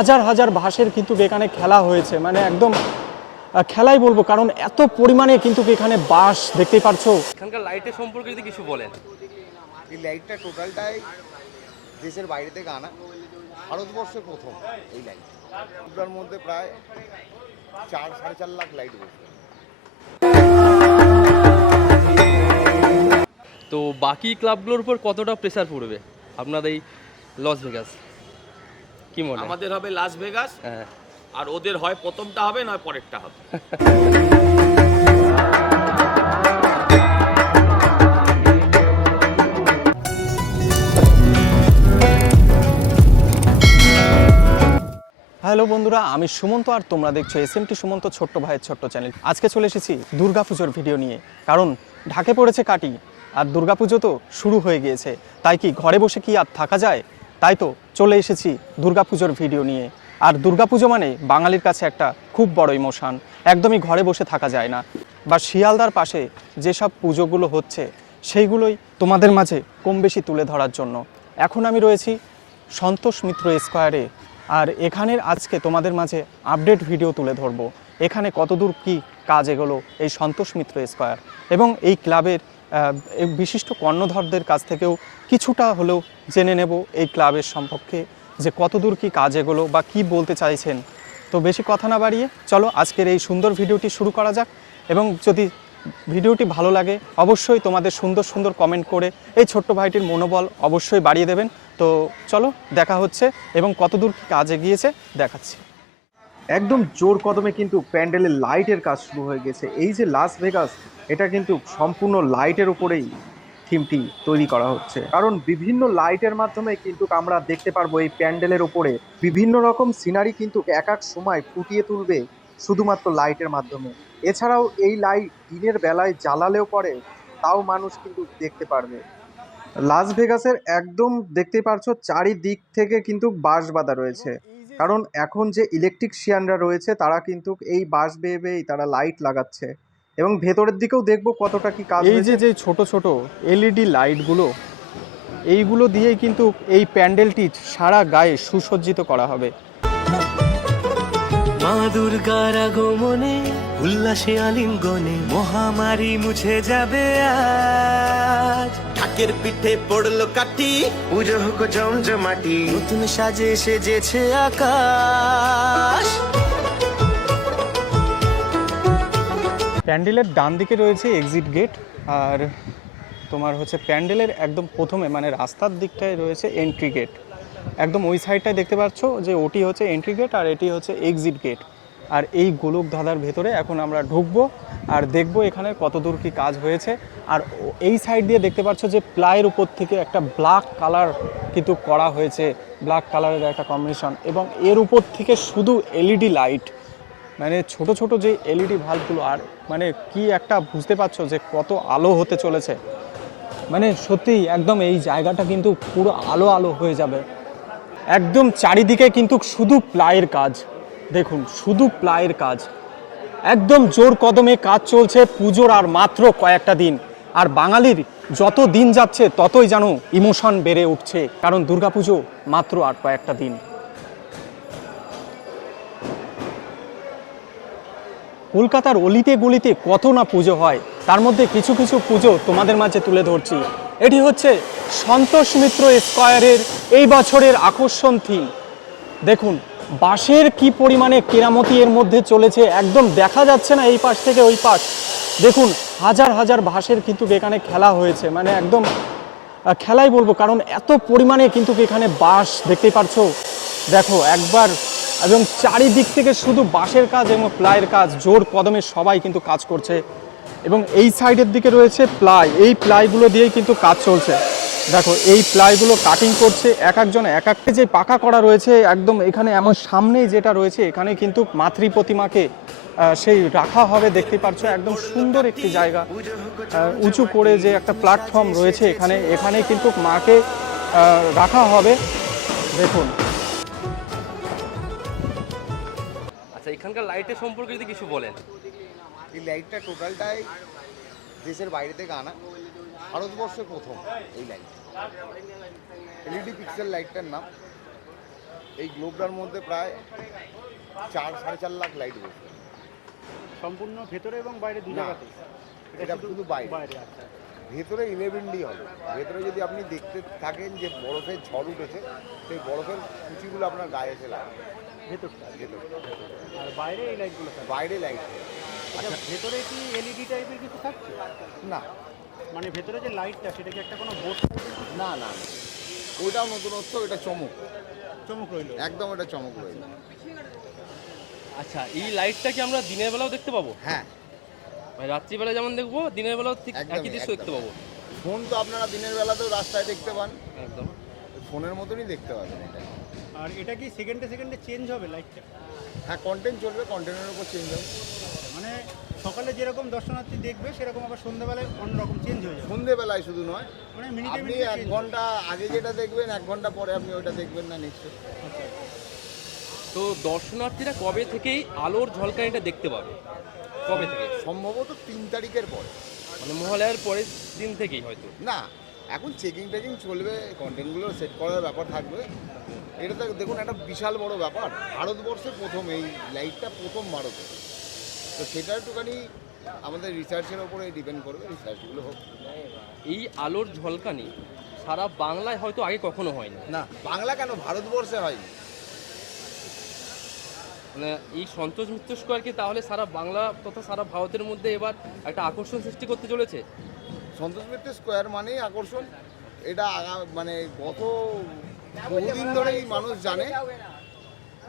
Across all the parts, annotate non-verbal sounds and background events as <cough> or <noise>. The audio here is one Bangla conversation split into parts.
হাজার হাজার ভাষের কিন্তু এখানে খেলা হয়েছে। মানে একদম খেলাই বলব কারণ এত পরিমাণে কিন্তু এখানে বাস দেখতেই পারছ এখানকার লাইটের সম্পর্কে যদি কিছু বলেন। এই লাইটটা টোটালটাই দেশের বাইরে থেকে আনা। ভারতবর্ষে প্রথম এই লাইট। এগুলোর মধ্যে প্রায় চার সাড়ে চার লাখ লাইট বসবে তো বাকি ক্লাবগুলোর উপর কতটা প্রেসার পড়বে আপনাদের এই লস ভেগাস কি মনে? আমাদের হবে লাস ভেগাস হ্যাঁ। আর ওদের হয় প্রথমটা হবে নয় পরেরটা হবে। হ্যালো বন্ধুরা আমি সুমন্ত আর তোমরা দেখছ এস এম টি সুমন্ত ছোট্ট ভাইয়ের ছোট্ট চ্যানেল। আজকে চলে এসেছি দুর্গাপুজোর ভিডিও নিয়ে। কারণ ঢাকে পড়েছে কাটি আর দুর্গাপুজো তো শুরু হয়ে গিয়েছে। তাই কি ঘরে বসে কি আর থাকা যায়? তাই তো চলে এসেছি দুর্গাপুজোর ভিডিও নিয়ে। আর দুর্গাপুজো মানে বাঙালির কাছে একটা খুব বড় ইমোশন। একদমই ঘরে বসে থাকা যায় না। বা শিয়ালদার পাশে যেসব পুজোগুলো হচ্ছে, সেইগুলোই তোমাদের মাঝে কম বেশি তুলে ধরার জন্য। এখন আমি রয়েছি সন্তোষ মিত্র স্কোয়ারে, আর এখানের আজকে তোমাদের মাঝে আপডেট ভিডিও তুলে ধরবো। এখানে কতদূর কি কাজ এগোলো এই সন্তোষ মিত্র স্কোয়ার? এবং এই ক্লাবের বিশিষ্ট কর্ণধরদের কাছ থেকেও কিছুটা হলেও জেনে নেব এই ক্লাবের সম্পর্কে যে কতদূর কি কাজ এগোলো বা কি বলতে চাইছেন। তো বেশি কথা না বাড়িয়ে চলো আজকের এই সুন্দর ভিডিওটি শুরু করা যাক এবং যদি ভিডিওটি ভালো লাগে অবশ্যই তোমাদের সুন্দর সুন্দর কমেন্ট করে এই ছোট্ট ভাইটির মনোবল অবশ্যই বাড়িয়ে দেবেন। তো চলো দেখা হচ্ছে এবং কতদূর কি কাজ এগিয়েছে দেখাচ্ছি। একদম জোর কদমে কিন্তু প্যান্ডেলের লাইটের কাজ শুরু হয়ে গেছে। এই যে লাস ভেগাস এটা কিন্তু সম্পূর্ণ লাইটের উপরেই থিমটি তৈরি করা হচ্ছে। কারণ বিভিন্ন লাইটের মাধ্যমে কিন্তু আমরা দেখতে পারব এই প্যান্ডেলের উপরে বিভিন্ন রকম সিনারি কিন্তু এক এক সময় ফুটিয়ে তুলবে শুধুমাত্র লাইটের মাধ্যমে। এছাড়াও এই লাইট দিনের বেলায় জ্বালালেও পরে তাও মানুষ কিন্তু দেখতে পারবে। লাস ভেগাসের একদম দেখতেই পারছ চারিদিক থেকে কিন্তু বাঁশ বাঁধা রয়েছে। কারণ এখন যে ইলেকট্রিকশিয়ানরা রয়েছে তারা কিন্তু এই বাঁশ বেয়ে বেয়েই তারা লাইট লাগাচ্ছে। এবং ভেতরের দিকেও দেখব কতটা কি কাজ এই যে যে ছোট ছোট এলইডি লাইটগুলো এইগুলো দিয়েই কিন্তু এই প্যান্ডেলটি সারা গায়ে সুসজ্জিত করা হবে। মা দুর্গার আগমনে উল্লাসে আলিঙ্গনে মহামারী মুছে যাবে আজ। ঢাকের পিঠে পড়ল কাটি পুজো হোক জমজমাটি নতুন সাজে সেজেছে আকাশ। প্যান্ডেলের ডান দিকে রয়েছে এক্সিট গেট আর তোমার হচ্ছে প্যান্ডেলের একদম প্রথমে মানে রাস্তার দিকটায় রয়েছে এন্ট্রি গেট একদম ওই সাইডটায় দেখতে পাচ্ছ যে ওটি হচ্ছে এন্ট্রি গেট আর এটি হচ্ছে এক্সিট গেট আর এই গোলক ধাঁধার ভেতরে এখন আমরা ঢুকবো আর দেখব এখানে কত দূর কি কাজ হয়েছে। আর এই সাইড দিয়ে দেখতে পাচ্ছ যে প্লাইয়ের উপর থেকে একটা ব্ল্যাক কালার কিন্তু করা হয়েছে ব্ল্যাক কালারের একটা কম্বিনেশন এবং এর উপর থেকে শুধু এলইডি লাইট মানে ছোট ছোট যে এলইডি ভাল্বগুলো, আর মানে কি একটা বুঝতে পারছ যে কত আলো হতে চলেছে? মানে সত্যি একদম এই জায়গাটা কিন্তু পুরো আলো আলো হয়ে যাবে। একদম চারিদিকে কিন্তু শুধু প্লাইয়ের কাজ। দেখুন, শুধু প্লাইয়ের কাজ। একদম জোর কদমে কাজ চলছে পুজোর আর মাত্র কয়েকটা দিন। আর বাঙালির যত দিন যাচ্ছে, ততই যেন ইমোশন বেড়ে উঠছে। কারণ দুর্গাপুজো মাত্র আর কয়েকটা দিন। কলকাতার অলিতে গলিতে কত না পুজো হয়, তার মধ্যে কিছু কিছু পুজো তোমাদের মাঝে তুলে ধরছি। এটি হচ্ছে সন্তোষ মিত্র স্কোয়ারের এই বছরের আকর্ষণ থিম দেখুন, বাঁশের কি পরিমাণে কেরামতি এর মধ্যে চলেছে একদম দেখা যাচ্ছে না এই পাশ থেকে ওই পাশ। দেখুন, হাজার হাজার বাঁশের কিন্তু এখানে খেলা হয়েছে মানে একদম খেলাই বলব, কারণ এত পরিমাণে কিন্তু এখানে বাঁশ দেখতেই পারছ দেখো, একবার এবং চারিদিক থেকে শুধু বাঁশের কাজ এবং প্লাইয়ের কাজ, জোর কদমে সবাই কিন্তু কাজ করছে। এবং এই সাইডের দিকে রয়েছে প্লাই। এই প্লাইগুলো দিয়েই কিন্তু কাজ চলছে। দেখো, এই প্লাইগুলো কাটিং করছে এক একজন, এক একটা যে পাকা করা রয়েছে, একদম এখানে এমন সামনেই যেটা রয়েছে, এখানে কিন্তু মাতৃ প্রতিমাকে সেই রাখা হবে, দেখতে পাচ্ছ, একদম সুন্দর একটি জায়গা। উঁচু করে যে একটা প্ল্যাটফর্ম রয়েছে এখানে এখানে কিন্তু মাকে রাখা হবে। দেখুন এখানকার লাইটের সম্পর্কে যদি কিছু বলেন। এই লাইটটা টোটালটাই দেশের বাইরে থেকে আনা। ভারতবর্ষে প্রথম এই লাইট এলইডি পিক্সেল লাইটটার নাম। এই গ্লোবটার মধ্যে প্রায় চার সাড়ে চার লাখ লাইট বসবে সম্পূর্ণ ভেতরে এবং বাইরে দু জায়গাতে এটা শুধু বাইরে। বাইরে আচ্ছা। ভেতরে ইলেভেন ডি হবে। ভেতরে যদি আপনি দেখতে থাকেন যে বরফের ঝড় উঠেছে সেই বরফের কুচিগুলো আপনার গায়ে এসে লাগবে। ভেতরটা ভেতরে আর বাইরে এই লাইটগুলো থাকবে বাইরে লাইট আচ্ছা ভেতরে কি এলইডি টাইপের কিছু থাকছে? না। মানে ভেতরে যে লাইটটা সেটা কি একটা কোনো বোর্ড? না না না। ওইটাও নতুনত্ব এটা চমক। চমক রইল। একদম এটা চমক রয়েছে আচ্ছা এই লাইটটা কি আমরা দিনের বেলাও দেখতে পাবো? হ্যাঁ। মানে রাত্রিবেলা যেমন দেখব দিনের বেলাও ঠিক একই দৃশ্য দেখতে। পাবো। ফোন তো আপনারা দিনের বেলাতেও রাস্তায় দেখতে পান। একদম। ফোনের মতনই দেখতে পাবেন এটা। আর এটা কি সেকেন্ডে সেকেন্ডে চেঞ্জ হবে লাইটটা হ্যাঁ কন্টেন্ট চলবে কন্টেন্টের উপর চেঞ্জ হবে। মানে সকালে যেরকম দর্শনার্থী দেখবে সেরকম আবার সন্ধ্যাবেলায় অন্যরকম চেঞ্জ হয়ে যাবে। সন্ধেবেলায় শুধু নয় মানে মিনিটে আপনি মিনিটে এক ঘণ্টা আগে যেটা দেখবেন এক ঘণ্টা পরে আপনি ওইটা দেখবেন না নিশ্চয়ই। তো দর্শনার্থীরা কবে থেকেই আলোর ঝলকানিটা দেখতে পাবে? কবে থেকে? সম্ভবত তিন তারিখের পরে। মানে মহালয়ার পরের দিন থেকেই হয়তো। না এখন চেকিং টেকিং চলবে কন্টেন্টগুলো সেট করার ব্যাপার থাকবে। এটা তো দেখুন একটা বিশাল বড় ব্যাপার। ভারতবর্ষে প্রথম এই লাইটটা প্রথম ভারতে। তো সেটা একটুখানি আমাদের রিসার্চের ওপরে ডিপেন্ড করবে রিসার্চগুলো হোক। এই আলোর ঝলকানি সারা বাংলায় হয়তো আগে কখনো হয়নি। না বাংলা কেন? ভারতবর্ষে হয়নি। মানে এই সন্তোষ মিত্র স্কোয়ার কি তাহলে সারা বাংলা তথা সারা ভারতের মধ্যে এবার একটা আকর্ষণ সৃষ্টি করতে চলেছে? সন্তোষ মিত্র স্কোয়ার মানেই আকর্ষণ। এটা মানে গত বহুদিন ধরেই মানুষ জানে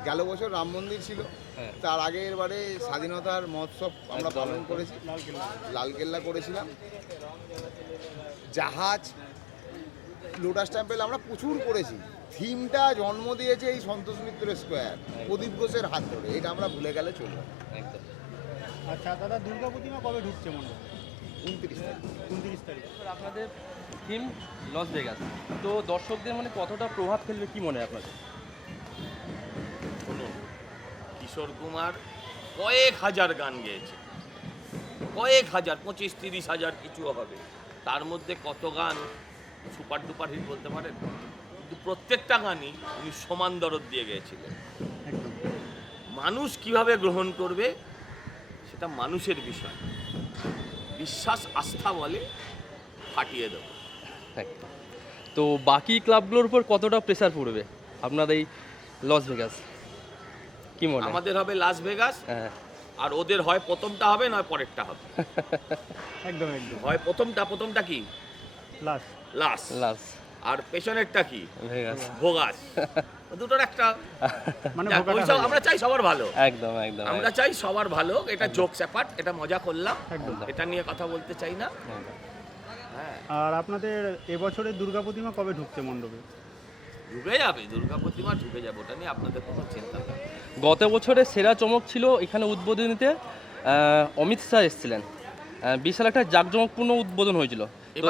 গেল বছর রাম মন্দির ছিল। হ্যাঁ। তার আগের বারে স্বাধীনতার মহোৎসব আমরা পালন করেছি লালকেল্লা লালকেল্লা করেছিলাম। জাহাজ লোটাস টেম্পেল আমরা প্রচুর করেছি। থিমটা জন্ম দিয়েছে এই সন্তোষ মিত্র স্কোয়ার প্রদীপ ঘোষের হাত ধরে। এটা আমরা ভুলে গেলে চলবে। আচ্ছা দাদা দুর্গা প্রতিমা কবে ঢুকছে মনে উনত্রিশ তারিখ। উনত্রিশ তারিখ। আপনাদের থিম লস ভেগাস তো দর্শকদের মানে কতটা প্রভাব ফেলবে কি মনে হয় আপনাদের? শুনুন কিশোর কুমার কয়েক হাজার গান গেয়েছে। কয়েক হাজার পঁচিশ তিরিশ হাজার কিছু হবে। তার মধ্যে কত গান সুপার ডুপার হিট বলতে পারেন? কিন্তু প্রত্যেকটা গানই উনি সমান দরদ দিয়ে গেয়েছিলেন। মানুষ কীভাবে গ্রহণ করবে সেটা মানুষের বিষয়। বিশ্বাস আস্থা বলে ফাটিয়ে দেবো। একদম তো বাকি ক্লাবগুলোর উপর কতটা প্রেসার পড়বে? আপনার এই লস ভেগাস কি মনে? আমাদের হবে লাস ভেগাস হ্যাঁ। আর ওদের হয় প্রথমটা হবে নয় পরেরটা হবে। <laughs> একদম একদম। হয় প্রথমটা প্রথমটা কি? লাস্ট লাস লাস আর পেছনেরটা কি? ভেগাস ভোগাস <laughs> দুটোর একটা <laughs> মানে আমরা চাই সবার ভালো। একদম একদম আমরা চাই সবার ভালো এটা জোক স্যাপাট এটা মজা করলাম। এটা নিয়ে কথা বলতে চাই না। হ্যাঁ। আর আপনাদের এবছরের দুর্গা প্রতিমা কবে ঢুকছে মণ্ডপে? ঢুকে যাবে দুর্গা প্রতিমা ঢুকে যাবে ওটা নিয়ে আপনাদের কোনো চিন্তা নেই। গত বছরের সেরা চমক ছিল এখানে উদ্বোধনীতে অমিত শাহ এসেছিলেন। বিশাল একটা জাঁকজমকপূর্ণ উদ্বোধন হয়েছিল।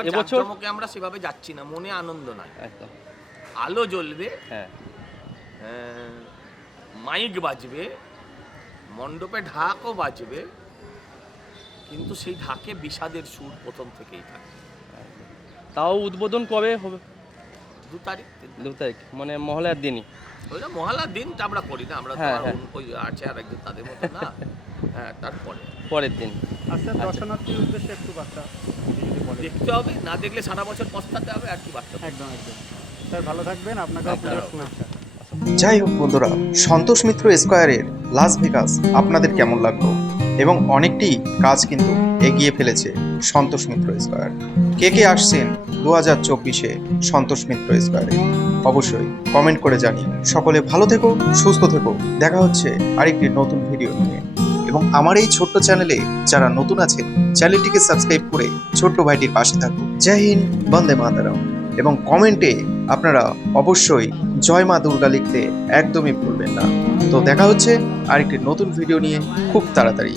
এবছর আমরা সেভাবে যাচ্ছি না মনে আনন্দ নয় একদম। আলো জ্বলবে। হ্যাঁ। মাইক বাজবে মণ্ডপে ঢাকও বাজবে কিন্তু সেই ঢাকে বিষাদের সুর প্রথম থেকেই থাকে। তাও উদ্বোধন কবে হবে? দু তারিখ দু তারিখ মানে মহলার দিনই। ওইটা মহালার দিনটা আমরা করি না আমরা হ্যাঁ, হ্যাঁ। ওই আছে আর একজন তাদের মতো না। হ্যাঁ তারপরে। পরের দিন। আচ্ছা দর্শনার্থীর উদ্দেশ্যে একটু বার্তা দেখতে হবে না দেখলে সারা বছর পস্তাতে হবে আর কি বার্তা একদম একদম। স্যার ভালো থাকবেন আপনাকে শুভেচ্ছা। যাই হোক বন্ধুরা, সন্তোষ মিত্র স্কোয়ারের লাস ভেগাস আপনাদের কেমন লাগল? এবং অনেকটি কাজ কিন্তু এগিয়ে ফেলেছে সন্তোষ মিত্র স্কোয়ার। কে কে আসছেন দু হাজার চব্বিশে সন্তোষ মিত্র স্কোয়ারে? অবশ্যই কমেন্ট করে জানিয়ে সকলে ভালো থেকো, সুস্থ থেকো। দেখা হচ্ছে আরেকটি নতুন ভিডিও নিয়ে। এবং আমার এই ছোট্ট চ্যানেলে যারা নতুন আছেন চ্যানেলটিকে সাবস্ক্রাইব করে ছোট্ট ভাইটির পাশে থাকুন। জয় হিন্দ, বন্দে মাতারাম। এবং কমেন্টে আপনারা অবশ্যই জয় মা দুর্গা লিখতে একদমই ভুলবেন না। তো দেখা হচ্ছে আরেকটি নতুন ভিডিও নিয়ে খুব তাড়াতাড়ি।